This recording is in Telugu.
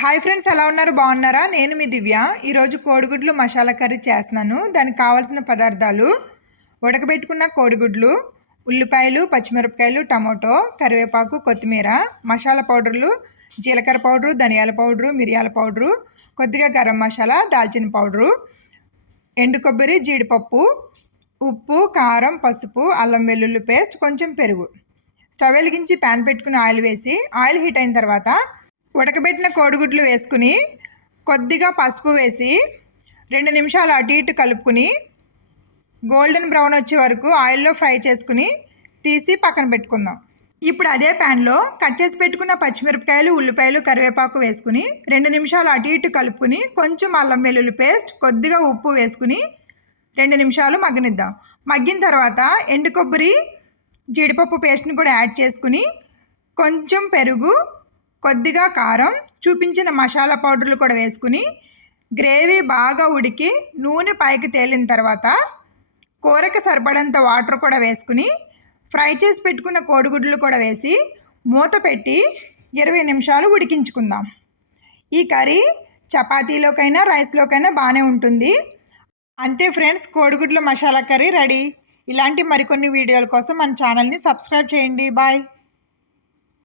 హాయ్ ఫ్రెండ్స్, ఎలా ఉన్నారు? బాగున్నారా? నేను మీ దివ్య. ఈరోజు కోడిగుడ్లు మసాలా కర్రీ చేస్తున్నాను. దానికి కావాల్సిన పదార్థాలు: ఉడకబెట్టుకున్న కోడిగుడ్లు, ఉల్లిపాయలు, పచ్చిమిరపకాయలు, టమాటో, కరివేపాకు, కొత్తిమీర, మసాలా పౌడర్లు, జీలకర్ర పౌడరు, ధనియాల పౌడరు, మిరియాల పౌడరు, కొద్దిగా గరం మసాలా, దాల్చిన పౌడరు, ఎండు కొబ్బరి, జీడిపప్పు, ఉప్పు, కారం, పసుపు, అల్లం వెల్లుల్లి పేస్ట్, కొంచెం పెరుగు. స్టవ్ వెలిగించి ప్యాన్ పెట్టుకుని ఆయిల్ వేసి, ఆయిల్ హీట్ అయిన తర్వాత ఉడకబెట్టిన కోడిగుడ్లు వేసుకుని కొద్దిగా పసుపు వేసి 2 నిమిషాలు అటు ఇటు కలుపుకుని గోల్డెన్ బ్రౌన్ వచ్చే వరకు ఆయిల్లో ఫ్రై చేసుకుని తీసి పక్కన పెట్టుకుందాం. ఇప్పుడు అదే ప్యాన్లో కట్ చేసి పెట్టుకున్న పచ్చిమిరపకాయలు, ఉల్లిపాయలు, కరివేపాకు వేసుకుని 2 నిమిషాలు అటు ఇటు కలుపుకుని కొంచెం అల్లం వెల్లుల్లి పేస్ట్, కొద్దిగా ఉప్పు వేసుకుని 2 నిమిషాలు మగ్గనిద్దాం. మగ్గిన తర్వాత ఎండు కొబ్బరి, జీడిపప్పు పేస్ట్ని కూడా యాడ్ చేసుకుని కొంచెం పెరుగు, కొద్దిగా కారం, చూపించిన మసాలా పౌడర్లు కూడా వేసుకుని గ్రేవీ బాగా ఉడికి నూనె పైకి తేలిన తర్వాత కూరకి సరిపడంత వాటర్ కూడా వేసుకుని ఫ్రై చేసి పెట్టుకున్న కోడిగుడ్లు కూడా వేసి మూత పెట్టి 20 నిమిషాలు ఉడికించుకుందాం. ఈ కర్రీ చపాతీలోకైనా రైస్లోకైనా బాగానే ఉంటుంది. అంతే ఫ్రెండ్స్, కోడిగుడ్ల మసాలా కర్రీ రెడీ. ఇలాంటి మరికొన్ని వీడియోల కోసం మన ఛానల్ని సబ్స్క్రైబ్ చేయండి. బాయ్.